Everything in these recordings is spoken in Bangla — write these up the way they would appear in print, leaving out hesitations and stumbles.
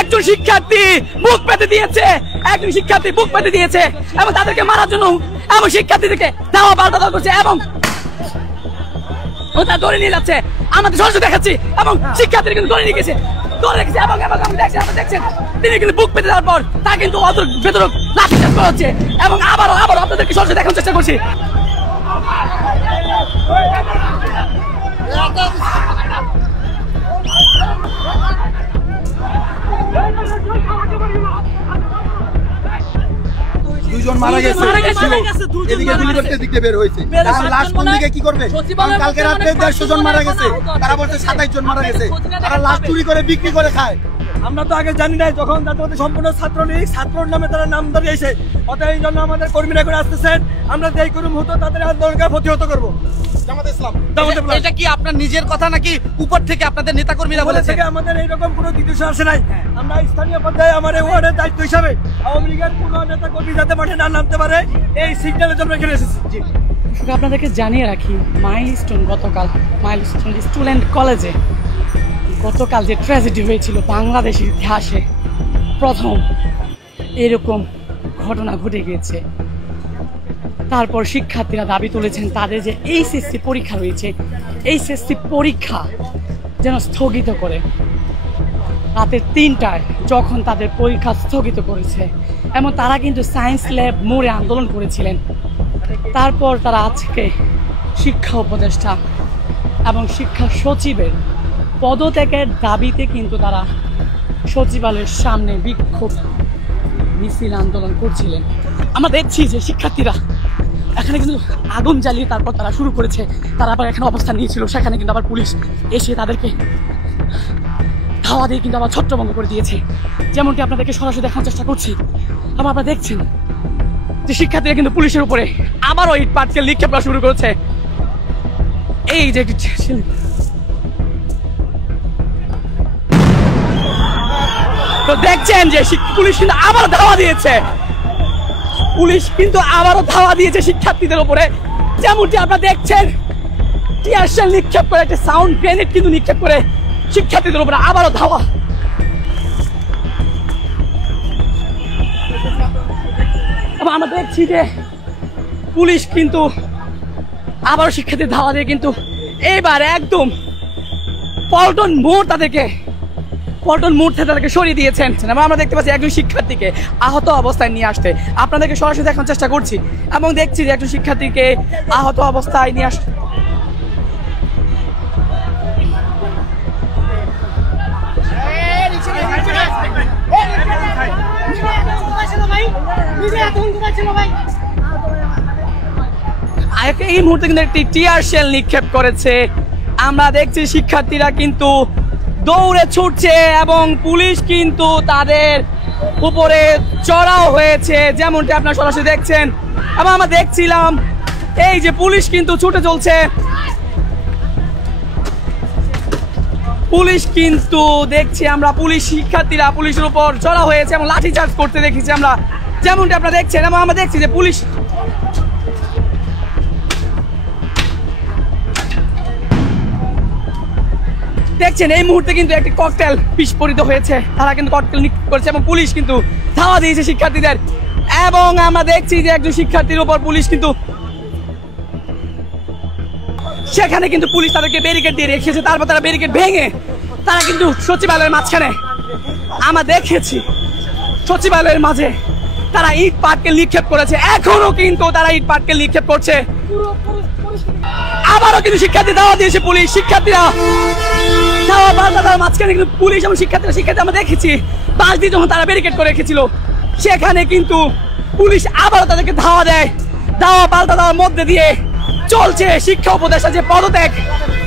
একজন শিক্ষার্থী বুক পেতে দিয়েছে, একজন শিক্ষার্থী বুক পেতে দিয়েছে এবং তাদেরকে মারার জন্য এবং শিক্ষার্থীদেরকে ধাওয়া পাল্টা করছে এবং ও তা ধরে নিয়ে যাচ্ছে। আমাদের সরাসরি দেখাচ্ছি এবং শিক্ষার্থীরা কিন্তু ধরে নিয়ে গেছে, ধরে রেখেছে এবং আপনি দেখছেন তিনি কিন্তু বুক পেতে দেওয়ার পর তা কিন্তু অত ভেতর লাঠিচার্জ করা হচ্ছে এবং আবারও আপনাদেরকে সরাসরি দেখানোর চেষ্টা করছি। দুইজন মারা গেছে, এদিকে দুইজনকে দিকে বের হয়েছে। লাশ কোন দিকে কি করবে? কালকে রাতে 150 জন মারা গেছে, তারা বলছে 27 জন মারা গেছে। তারা লাশ চুরি করে বিক্রি করে খায়। আমরা তো আগে জানি না, যখন তাদের সম্পূর্ণ ছাত্রলীগ ছাত্রর নামে তারা নাম দাঁড়িয়েছে, অতএব এই জন্য আমাদের কর্মীরা করে আসতেছেন। আমরা যেই কোনো মুহূর্তে তাদের আন্দোলনকে প্রতিহত করবো। এটা কি আপনার নিজের কথা নাকি উপর থেকে আপনাদের নেতা কর্মীরা বলেছে? আমাদের এইরকম কোনো দ্বিতীয় আসে নাই। আমরা স্থানীয় পর্যায়ে আমাদের ওয়ার্ডের দায়িত্ব হিসাবে আওয়ামী লীগের কোনো নেতা কর্মী যাতে মাঠে না নামতে পারে এই সিগন্যালের জন্য এখানে এসেছি। আপনাদেরকে জানিয়ে রাখি, মাইলস্টোন গতকাল মাইলস্টোন স্টুডেন্ট কলেজে গতকাল যে ট্র্যাজেডি হয়েছিল বাংলাদেশের ইতিহাসে প্রথম এরকম ঘটনা ঘটে গিয়েছে। তারপর শিক্ষার্থীরা দাবি তুলেছেন তাদের যে এইচএসসি পরীক্ষা রয়েছে, এইচএসসি পরীক্ষা যেন স্থগিত করে। রাতের 3টায় যখন তাদের পরীক্ষা স্থগিত করেছে এবং তারা কিন্তু সায়েন্স ল্যাব মোড়ে আন্দোলন করেছিলেন। তারপর তারা আজকে শিক্ষা উপদেষ্টা এবং শিক্ষা সচিবের পদত্যাগের দাবিতে কিন্তু তারা সচিবালয়ের সামনে বিক্ষোভ মিছিল আন্দোলন করছিলেন। আমরা দেখছি যে শিক্ষার্থীরা এখানে কিন্তু আগুন জ্বালিয়ে তারপর তারা শুরু করেছে। তারা আবার এখানে অবস্থান নিয়েছিল, সেখানে কিন্তু আবার পুলিশ এসে তাদেরকে ধাওয়া দিয়ে কিন্তু আবার ছত্রভঙ্গ করে দিয়েছে, যেমনটি আপনাদেরকে সরাসরি দেখানোর চেষ্টা করছি। আবার আপনারা দেখছেন যে শিক্ষার্থীরা কিন্তু পুলিশের উপরে আবারও ইট পাটকেল নিক্ষেপ করা শুরু করেছে। এই যে তো দেখছেন যে পুলিশ কিন্তু আবারও ধাওয়া দিয়েছে, পুলিশ কিন্তু আবারও ধাওয়া দিয়েছে শিক্ষার্থীদের উপরে, যেমনটি আপনারা দেখছেন টিয়ার শেল নিক্ষেপ করে, একটা সাউন্ড গ্রেনেড কিন্তু নিক্ষেপ করে শিক্ষার্থীদের উপরে আবারও ধাওয়া। এবং আমরা দেখছি যে পুলিশ কিন্তু আবারও শিক্ষার্থীদের ধাওয়া দিয়ে কিন্তু এবার একদম পল্টন মোড় থেকে তাদেরকে সরিয়ে দিয়েছেন। এবং আমরা দেখতে পাচ্ছি একজন শিক্ষার্থীকে আহত অবস্থায় নিয়ে আসতে, আপনাদেরকে সরাসরি দেখানোর চেষ্টা করছি এবং দেখছি যে একজন শিক্ষার্থীকে আহত অবস্থায় নিয়ে আসতে এই মুহূর্তে কিন্তু একটি টিয়ার শেল নিক্ষেপ করেছে। আমরা দেখছি শিক্ষার্থীরা কিন্তু দৌড়ে ছুটছে এবং পুলিশ কিন্তু তাদের উপরে চড়াও হয়েছে, যেমনটি আপনারা সরাসরি দেখছেন। এবং আমরা দেখছিলাম এই যে পুলিশ কিন্তু ছুটে চলছে, পুলিশ কিন্তু দেখছি আমরা পুলিশ শিক্ষার্থীরা পুলিশের উপর চড়াও হয়েছে এবং লাঠিচার্জ করতে দেখেছি আমরা, যেমনটি আপনারা দেখছেন। এবং আমরা দেখছি যে পুলিশ দেখছেন এই মুহূর্তে কিন্তু একটি ককটেল বিস্ফোরিত হয়েছে, তারা কিন্তু ককটেল নিক্ষেপ করেছে এবং পুলিশ কিন্তু ধাওয়া দিয়েছে শিক্ষার্থীদের। এবং আমরা দেখছি যে একজন শিক্ষার্থীর উপর পুলিশ কিন্তু সেখানে কিন্তু পুলিশ তাদেরকে ব্যারিকেড দিয়ে রেখেছে, তারপর তারা ব্যারিকেড ভেঙে তারা কিন্তু সচিবালয়ের মাঝখানে আমরা দেখেছি সচিবালয়ের মাঝে তারা ইট পাটকেল নিক্ষেপ করেছে, এখনো কিন্তু তারা ইট পাটকেল নিক্ষেপ করছে। আবারও কিন্তু শিক্ষার্থী ধাওয়া দিয়েছে পুলিশ, শিক্ষার্থীরা ধাওয়া পাল্টা তার মাঝখানে কিন্তু পুলিশ এবং শিক্ষার্থী আমরা দেখেছি পাশ দিয়ে যখন তারা ব্যারিকেড করে রেখেছিল সেখানে কিন্তু পুলিশ আবারও তাদেরকে ধাওয়া দেয়। ধাওয়া পাল্টা দেওয়ার মধ্যে দিয়ে চলছে শিক্ষা উপদেষ্টা যে পদত্যাগ,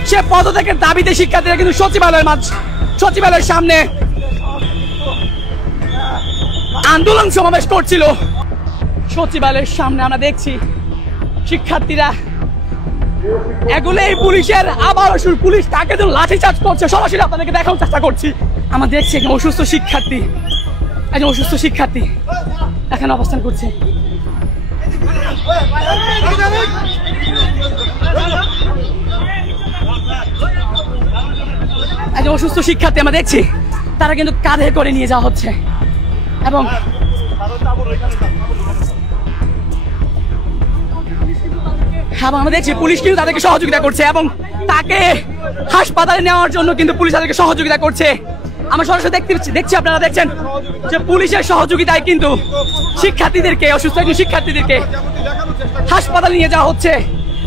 সে পদত্যাগের দাবিতে শিক্ষার্থীরা কিন্তু সচিবালয়ের সামনে আন্দোলন সমাবেশ করছিল। সচিবালয়ের সামনে আমরা দেখছি শিক্ষার্থীরা এগুলো এই পুলিশের আবারও পুলিশ তাকে যেন লাঠিচার্জ করছে, সরাসরি আপনাদেরকে দেখানোর চেষ্টা করছি। আমরা দেখছি একজন অসুস্থ শিক্ষার্থী এখানে অবস্থান করছে। একজন অসুস্থ শিক্ষার্থী আমরা দেখছি তারা কিন্তু কাঁধে করে নিয়ে যাওয়া হচ্ছে এবং আমরা দেখছি পুলিশ কিন্তু তাদেরকে সহযোগিতা করছে এবং তাকে হাসপাতালে নেওয়ার জন্য কিন্তু পুলিশ তাদেরকে সহযোগিতা করছে। আমরা সরাসরি দেখছি আপনারা দেখছেন যে পুলিশের সহযোগিতায় কিন্তু শিক্ষার্থীদেরকে, অসুস্থ শিক্ষার্থীদেরকে হাসপাতালে নিয়ে যাওয়া হচ্ছে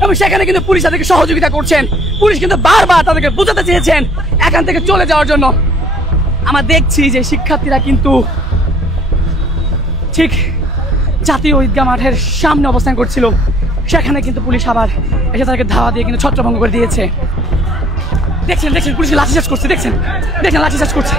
এবং সেখানে কিন্তু পুলিশ তাদেরকে সহযোগিতা করছেন। পুলিশ কিন্তু বারবার তাদেরকে বোঝাতে চেয়েছেন এখান থেকে চলে যাওয়ার জন্য। আমরা দেখছি যে শিক্ষার্থীরা কিন্তু ঠিক জাতীয় ঈদগাহ মাঠের সামনে অবস্থান করছিল, সেখানে কিন্তু পুলিশ আবার এসে তাদেরকে ধাওয়া দিয়ে কিন্তু ছত্রভঙ্গ করে দিয়েছে। দেখছেন পুলিশ লাঠিচার্জ করছে, দেখছেন লাঠিচার্জ করছে।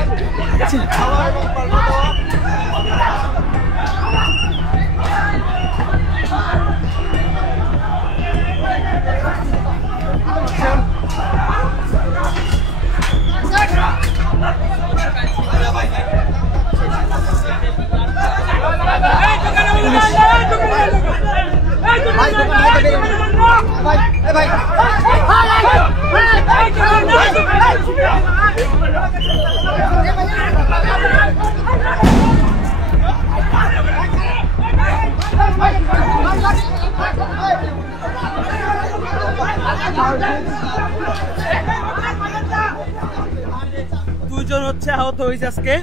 দুজন হচ্ছে আহত হয়েছে আজকে,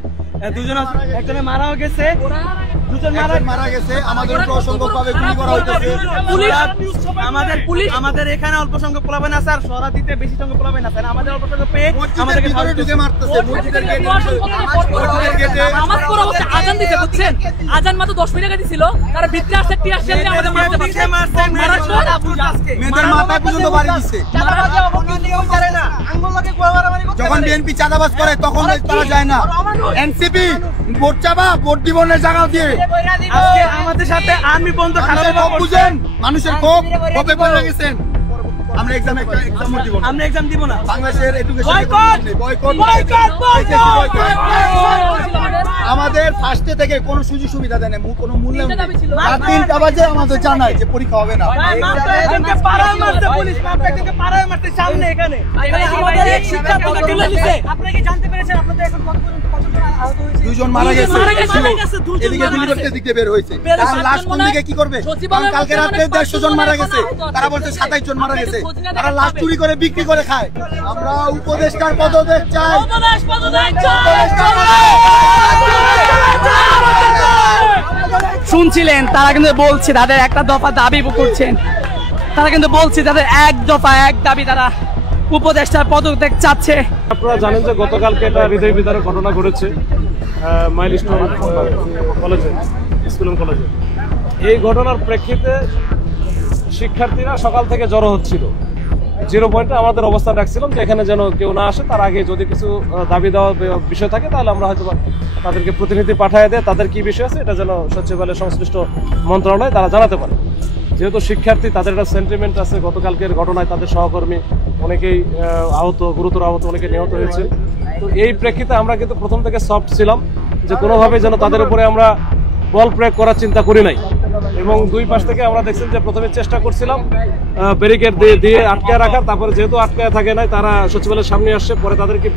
দুজন একজনে মারাও গেছে, দুজন মারা গেছে। আমাদের অসংখ্যভাবে গুলি করা হইতেছে। আমাদের এখানে অল্প সংখ্যক পোলাবেন আছে আর শহরাদিতে বেশি সংখ্যক পোলাবেন আছে। আমাদের অল্প সংখ্যক পেয়ে আমাদের ভিতরে ঢুকে মারতেছে। মসজিদের গেটে নামাজ পড়া হচ্ছে, আজান দিতে বুঝছেন, আজান মাত্র 10 মিনিট আগে দিছিল, তারা ভিতরে আসছে টিয়ার শেল নিয়ে আমাদের মারতে পারছে। মেয়েদের মাথা পর্যন্ত বাড়ি দিচ্ছে। যখন বিএনপি চাঁদাবাজ করে তখন তারা যায় না। এনসিপি ভোট চাবা, ভোট দিবনের জায়গা দিয়ে আমাদের সাথে আর্মি বন্ধ বুঝেন, মানুষের ক্ষোভ ক্ষোভে পড়ে গেছেন। আমরা এক্সাম দিব না। বাংলাদেশের এডুকেশন আমাদের ফার্স্টে থেকে কোনো সুযোগ সুবিধা দেয় না, কোনো মূল্যায়ন নেই। রাত 3টা বাজে আমাদের জানায় যে পরীক্ষা হবে না। দুজন মারা গেছে, এদিকে গুলি করতে দিকে বের হয়েছে। লাশ কোন দিকে কি করবে? কালকে রাতে 150 জন মারা গেছে, তারা বলছে 27 জন মারা গেছে। তারা লাশ চুরি করে বিক্রি করে খায়। আমরা উপদেষ্টার পদত্যাগ চাই। শুনছিলেন তারা কিন্তু বলছে তাদের একটা দফা দাবি করছেন, তারা কিন্তু বলছে তাদের এক দফা এক দাবি, তারা উপদেষ্টার পদত্যাগ চাচ্ছে। আপনারা জানেন যে গতকালকে একটা হৃদয় বিদারক ঘটনা ঘটেছে মাইলস্টোন কলেজে, স্কুল এন্ড কলেজে। এই ঘটনার প্রেক্ষিতে শিক্ষার্থীরা সকাল থেকে জড়ো হচ্ছিল। 0 পয়েন্টে আমাদের অবস্থান রাখছিলাম যে এখানে যেন কেউ না আসে, তার আগে যদি কিছু দাবি দেওয়া বিষয় থাকে তাহলে আমরা হয়তো তাদেরকে প্রতিনিধি পাঠিয়ে দেয়, তাদের কি বিষয় আছে এটা যেন সচিবালয়ের সংশ্লিষ্ট মন্ত্রণালয় তারা জানাতে পারে। যেহেতু শিক্ষার্থী, তাদের একটা সেন্টিমেন্ট আছে। গতকালকের ঘটনায় তাদের সহকর্মী অনেকেই আহত, গুরুতর আহত, অনেকে নিহত হয়েছে। তো এই প্রেক্ষিতে আমরা কিন্তু প্রথম থেকে সফট ছিলাম যে কোনোভাবে যেন তাদের উপরে আমরা বল প্রয়োগ করার চিন্তা করি নাই। এবং দুই পাশ থেকে আমরা দেখছেন যে প্রথমে চেষ্টা করছিলাম ব্যারিকেড দিয়ে আটকায় রাখার, তারপরে যেহেতু আটকায় থাকে নাই তারা সচিবালয়ের সামনে আসছে, পরে তাদেরকে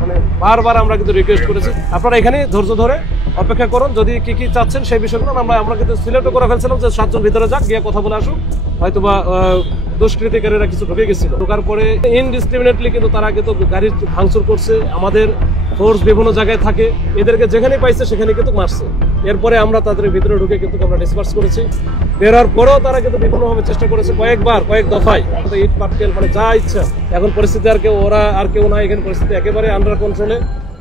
মানে বারবার আমরা কিন্তু রিকোয়েস্ট করেছি আপনারা এখানে ধৈর্য ধরে অপেক্ষা করুন, যদি কি কি চাচ্ছেন সেই বিষয়গুলো আমরা কিন্তু সিলেক্টও করে ফেলছিলাম যে 7 জন ভিতরে যাক, গিয়ে কথা বলে আসুক। হয়তোবা দুষ্কৃতিকারীরা কিছু ঢুকে গেছিল, ঢোকার পরে ইনডিসক্রিমিনেটলি কিন্তু তারা কিন্তু গাড়ি ভাঙচুর করছে। আমাদের ফোর্স বিভিন্ন জায়গায় থাকে, এদেরকে যেখানে পাইছে সেখানে কিন্তু মারছে। এরপরে আমরা তাদের ভিতরে ঢুকে কিন্তু আমরা ডিসপার্স করেছি। বের হওয়ার পরেও তারা কিন্তু বিভিন্নভাবে চেষ্টা করেছে, কয়েক দফায় ইট পাটকেল মানে যা ইচ্ছা। এখন পরিস্থিতি ওরা আর কেউ নাই, এখানে পরিস্থিতি একেবারে আন্ডার কন্ট্রোলে।